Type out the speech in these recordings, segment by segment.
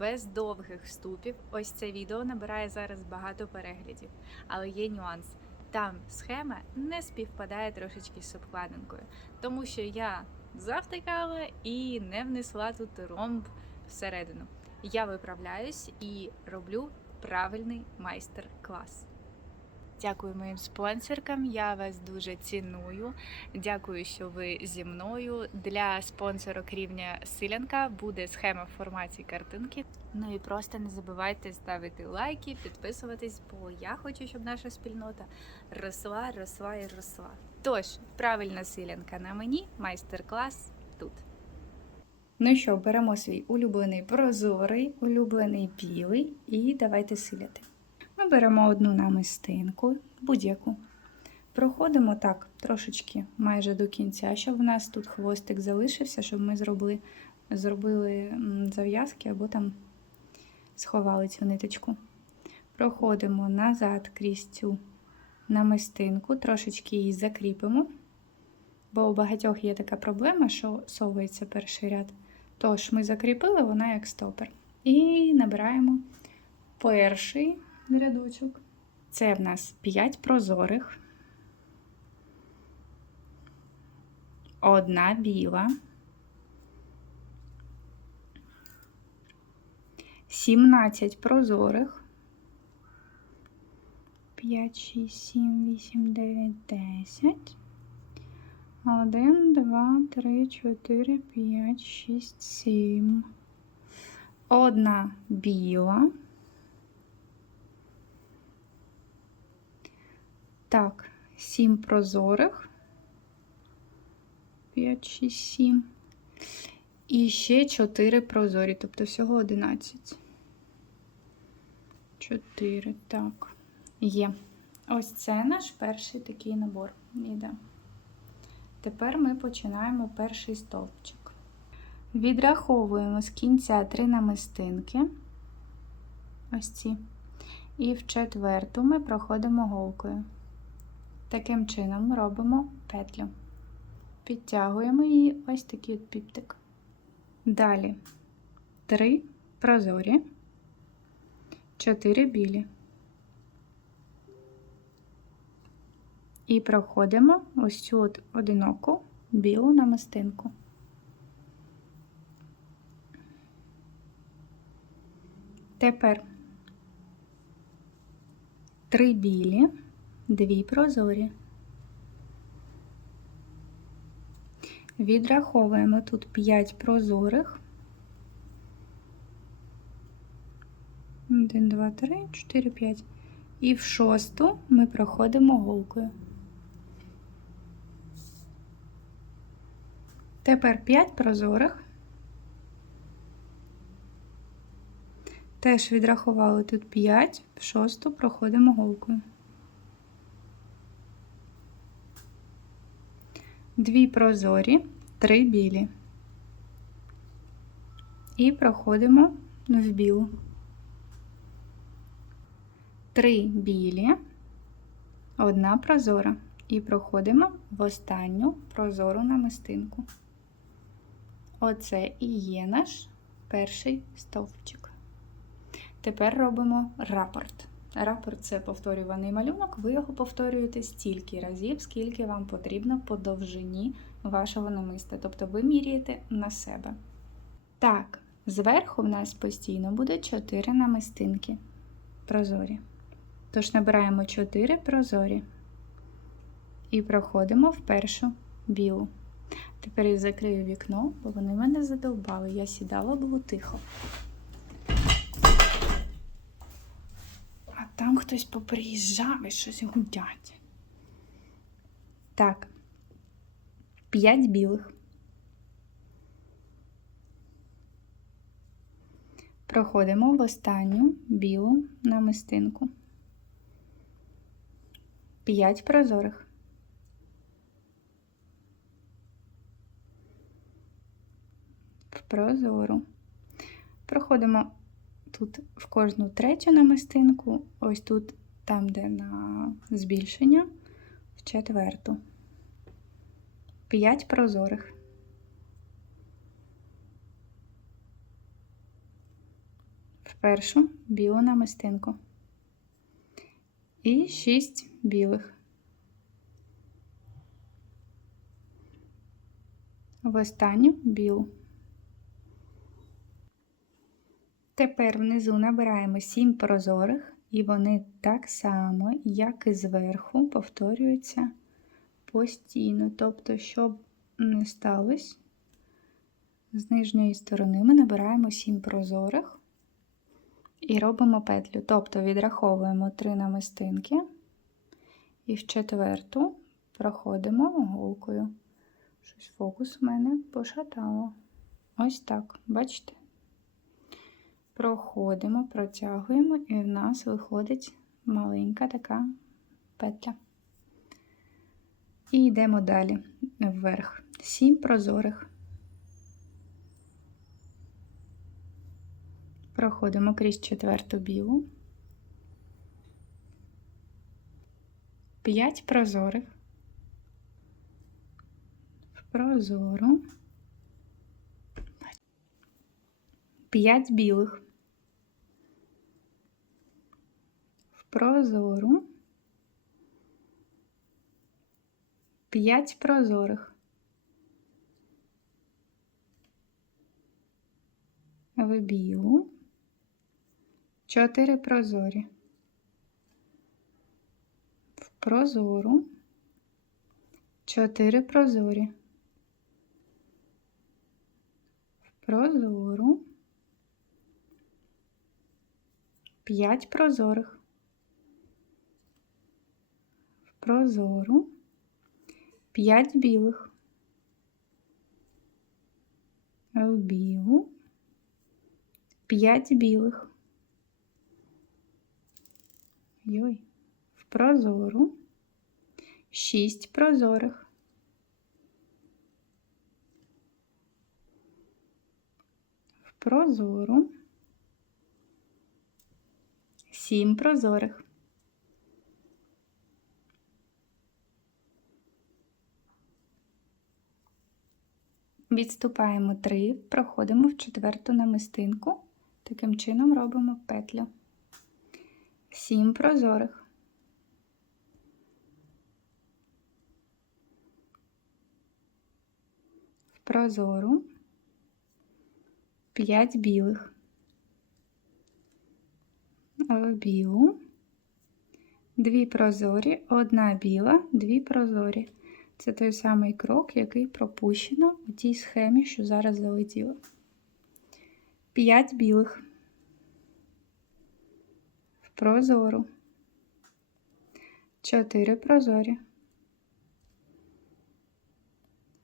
без довгих вступів. Ось це відео набирає зараз багато переглядів, але є нюанс. Там схема не співпадає трошечки з обкладинкою, тому що я завтикала і не внесла тут ромб всередину. Я виправляюсь і роблю правильний майстер-клас. Дякую моїм спонсоркам. Я вас дуже ціную. Дякую, що ви зі мною. Для спонсорок рівня Силянка буде схема в форматі картинки. Ну і просто не забувайте ставити лайки, підписуватись, бо я хочу, щоб наша спільнота росла, росла і росла. Тож, правильна силянка на мені, майстер-клас тут. Ну що, беремо свій улюблений прозорий, улюблений білий і давайте силяти. Ми беремо одну намистинку, будь-яку. Проходимо так трошечки майже до кінця, щоб в нас тут хвостик залишився, щоб ми зробили, зробили зав'язки або там сховали цю ниточку. Проходимо назад крізь цю намистинку, трошечки її закріпимо, бо у багатьох є така проблема, що совується перший ряд. Тож ми закріпили, вона як стопер. І набираємо перший рядочок. Це в нас 5 прозорих, одна біла, 17 прозорих, 5, 6, 7, 8, 9, 10. 1, 2, 3, 4, 5, 6, 7. Одна біла. Так, 7 прозорих. 5, 6, 7. І ще 4 прозорі, тобто всього 11. 4, так. Є. Ось це наш перший такий набор. Іде. Тепер ми починаємо перший стовпчик. Відраховуємо з кінця три намистинки. Ось ці. І в четверту ми проходимо голкою. Таким чином робимо петлю. Підтягуємо її ось такий от піптик. Далі три прозорі, чотири білі. І проходимо ось цю от одиноку білу намистинку. Тепер три білі, дві прозорі. Відраховуємо тут 5 прозорих. 1, 2, 3, 4, 5. І в шосту ми проходимо голкою. Тепер 5 прозорих. Теж відрахували тут 5, в шосту проходимо голкою. Дві прозорі, три білі. І проходимо в білу. Три білі, одна прозора. І проходимо в останню прозору намистинку. Оце і є наш перший стовпчик. Тепер робимо рапорт. Рапорт це повторюваний малюнок, ви його повторюєте стільки разів, скільки вам потрібно по довжині вашого намиста. Тобто ви міряєте на себе. Так, зверху в нас постійно буде 4 намистинки прозорі. Тож набираємо 4 прозорі і проходимо в першу білу. Тепер я закрию вікно, бо вони мене задовбали. Я сідала, було тихо. А там хтось поприїжджав і щось гудять. Так, 5 білих. Проходимо в останню білу намистинку. 5 прозорих. В прозору. Проходимо тут в кожну третю намистинку, ось тут, там, де на збільшення, в четверту. 5 прозорих. в першу білу намистинку. І 6 білих. В останню білу. Тепер внизу набираємо 7 прозорих, і вони так само, як і зверху, повторюються постійно. Тобто, щоб не сталося, з нижньої сторони ми набираємо 7 прозорих і робимо петлю. Тобто відраховуємо 3 намистинки і в четверту проходимо голкою. Щось фокус в мене пошатало. Ось так, бачите? Проходимо, протягуємо, і в нас виходить маленька така петля. І йдемо далі вверх. Сім прозорих. Проходимо крізь четверту білу. П'ять прозорих. В прозору. П'ять білих. В прозору. П'ять прозорих. В білу. Чотири прозорі. В прозору. Чотири прозорі. В прозору. П'ять прозорих. В прозору. П'ять білих. В білу. П'ять білих. Йой. В прозору. Шість прозорих. В прозору. Сім прозорих. Відступаємо 3, проходимо в четверту намистинку. Таким чином робимо петлю. 7 прозорих. В прозору 5 білих. В білу, дві прозорі, одна біла, дві прозорі. Це той самий крок, який пропущено у тій схемі, що зараз залетіло. 5 білих. В прозору, 4 прозорі,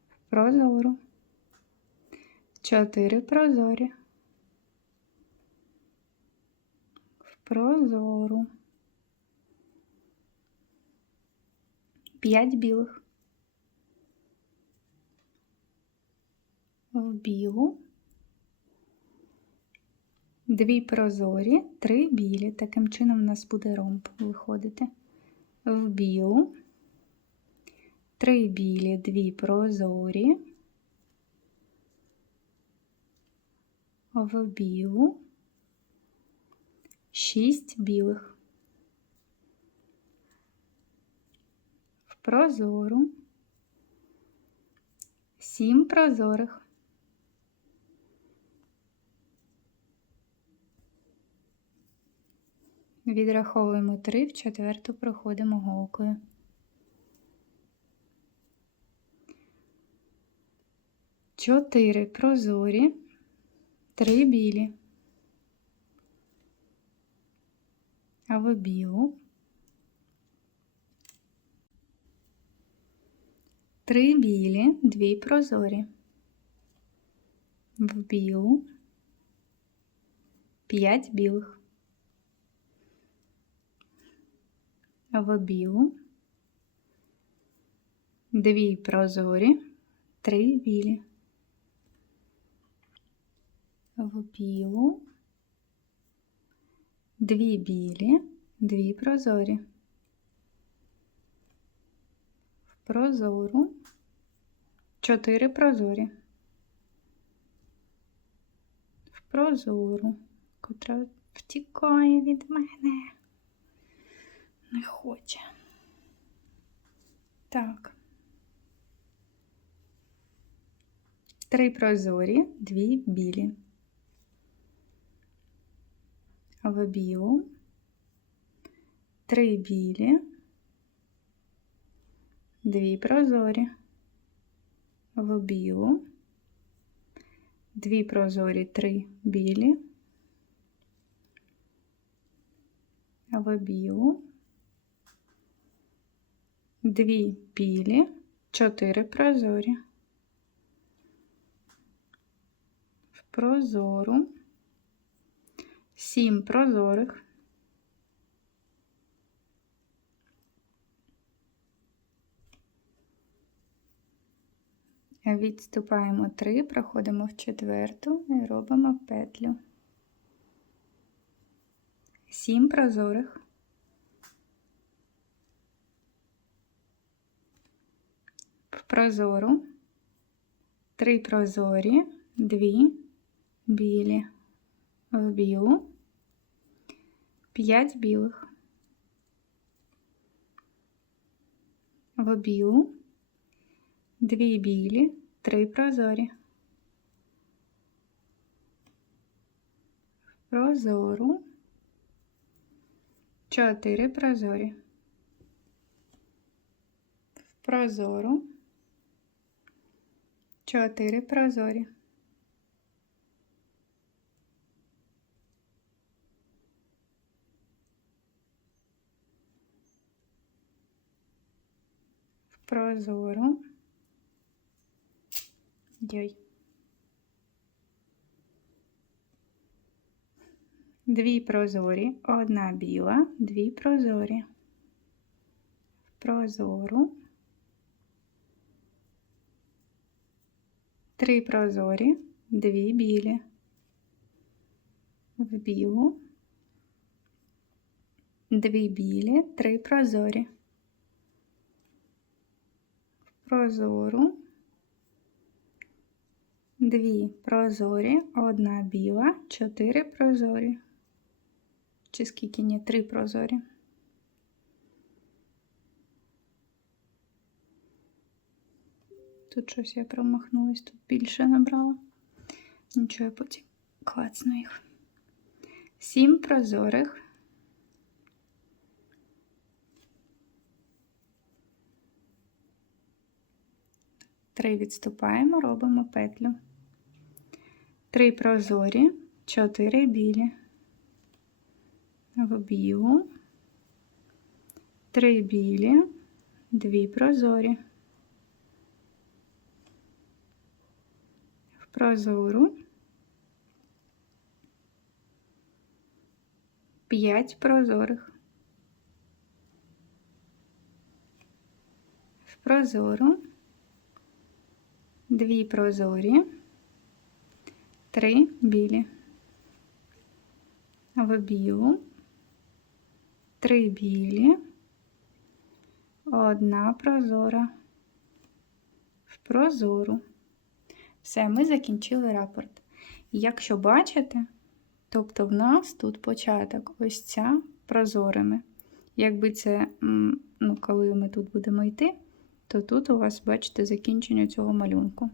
в прозору, 4 прозорі, в прозору, 5 білих. В білу, дві прозорі, три білі. Таким чином у нас буде ромб виходити. В білу, три білі, дві прозорі, в білу, шість білих, прозору, сім прозорих. Відраховуємо 3, в четверту проходимо голкою. Чотири прозорі, три білі, а в білу, три білі, дві прозорі, в білу, п'ять білих. В білу, дві прозорі, три білі, в білу, дві білі, дві прозорі, в прозору, чотири прозорі, в прозору, котра втікає від мене. Не хоче. Так. Три прозорі, дві білі. В білу. Три білі. Дві прозорі. В білу. Дві прозорі, три білі. В білу. Дві білі, чотири прозорі. В прозору. Сім прозорих. Відступаємо три, проходимо в четверту і робимо петлю. Сім прозорих. Прозору. Три прозорі, дві білі в білу, п'ять білих в білу, дві білі, три прозорі. В прозору, чотири прозорі. В прозору, чотири прозорі. В прозору. Йой. Дві прозорі, одна біла, дві прозорі. В прозору. Три прозорі, дві білі. В білу. Дві білі, три прозорі прозору, дві прозорі, одна біла, чотири прозорі. Чи скільки ні, три прозорі. Тут щось я промахнулась, тут більше набрала. Нічого, я потім клацну їх. Сім прозорих. Три відступаємо, робимо петлю. Три прозорі, чотири білі, в білу, три білі, дві прозорі, в прозору, п'ять прозорих, в прозору. Дві прозорі, три білі, в білу, три білі, одна прозора, в прозору. Все, ми закінчили рапорт. Якщо бачите, тобто в нас тут початок ось ця прозорими. Якби це, ну, коли ми тут будемо йти, то тут у вас, бачите, закінчення цього малюнку.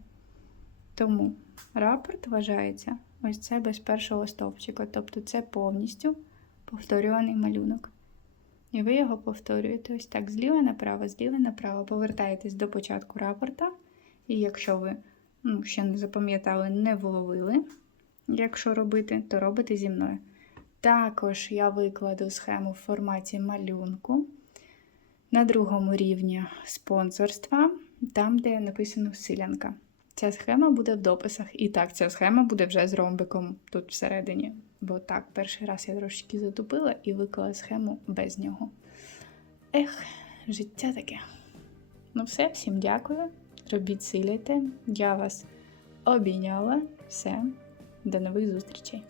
Тому рапорт вважається ось це без першого стовпчика, тобто це повністю повторюваний малюнок. І ви його повторюєте ось так: зліва направо, зліва направо, повертаєтесь до початку рапорта. І якщо ви ну, ще не запам'ятали, не вловили, якщо робити, то робите зі мною. Також я викладу схему в форматі малюнку на другому рівні спонсорства, там, де написано селянка. Ця схема буде в дописах. І так, ця схема буде вже з ромбиком тут всередині. Бо так, перший раз я трошки затупила і виклала схему без нього. Ех, життя таке. Ну, все, всім дякую. Робіть силяйте. Я вас обійняла. Все, до нових зустрічей.